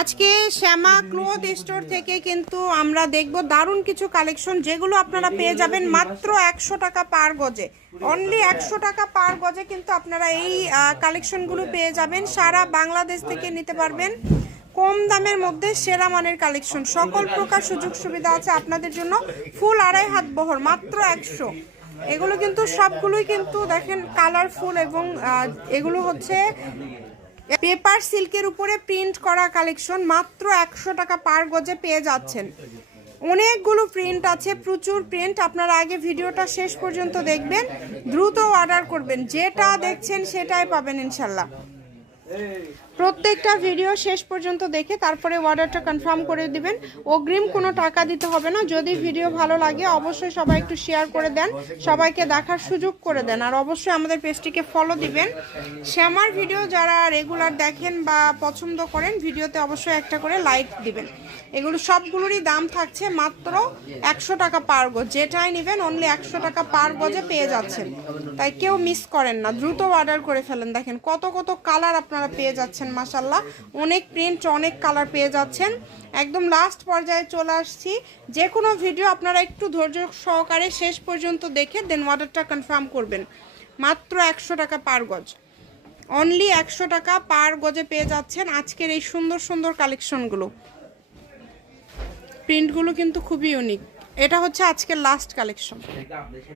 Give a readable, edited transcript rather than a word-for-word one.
আজকে শ্যামা cloth store থেকে কিন্তু আমরা দেখব দারুণ কিছু কালেকশন, যেগুলো আপনারা পেয়ে যাবেন মাত্র 100 টাকা পার গজে। অনলি 100 টাকা পার গজে কিন্তু আপনারা এই কালেকশনগুলো পেয়ে যাবেন। সারা বাংলাদেশ থেকে নিতে পারবেন, কম দামের মধ্যে সেরা মানের কালেকশন। সকল প্রকার সুযোগ সুবিধা আছে আপনাদের জন্য। ফুল 2.5 হাত বহর, মাত্র 100। এগুলো কিন্তু সবগুলোই কিন্তু দেখেন কালারফুল, এবং এগুলো হচ্ছে পেপার সিল্কের উপরে প্রিন্ট করা কালেকশন। মাত্র 100 টাকা পার গজে পেয়ে যাচ্ছেন। অনেকগুলো প্রিন্ট আছে, প্রচুর প্রিন্ট। আপনারা আগে ভিডিওটা শেষ পর্যন্ত দেখবেন, দ্রুত অর্ডার করবেন। যেটা দেখছেন সেটাই পাবেন ইনশাল্লাহ। প্রত্যেকটা ভিডিও শেষ পর্যন্ত দেখে তারপরে অর্ডারটা কনফার্ম করে দিবেন। অগ্রিম কোনো টাকা দিতে হবে না। যদি ভিডিও ভালো লাগে অবশ্যই সবাই একটু শেয়ার করে দেন, সবাইকে দেখার সুযোগ করে দেন, আর অবশ্যই আমাদের পেজটিকে ফলো দিবেন। শ্যামার ভিডিও যারা রেগুলার দেখেন বা পছন্দ করেন, ভিডিওতে অবশ্যই একটা করে লাইক দিবেন। এগুলো সবগুলোরই দাম থাকছে মাত্র 100 টাকা পার গজ। যেটাই নেবেন অনলি 100 টাকা পার গজে পেয়ে যাচ্ছেন। তাই কেউ মিস করেন না, দ্রুত অর্ডার করে ফেলেন। দেখেন কত কত কালার আপনারা পেয়ে যাচ্ছেন, মাশাল্লাহ অনেক প্রিন্ট, অনেক কালার পেয়ে যাচ্ছেন। একদম লাস্ট পর্যায়ে চলে আসছি। যে কোনো ভিডিও আপনারা একটু ধৈর্য সহকারে শেষ পর্যন্ত দেখে দেন অর্ডারটা কনফার্ম করবেন। মাত্র 100 টাকা পার গজ, অনলি 100 টাকা পার গজে পেয়ে যাচ্ছেন আজকের এই সুন্দর সুন্দর কালেকশনগুলো। প্রিন্টগুলো কিন্তু খুবই ইউনিক। এটা হচ্ছে আজকের লাস্ট কালেকশন।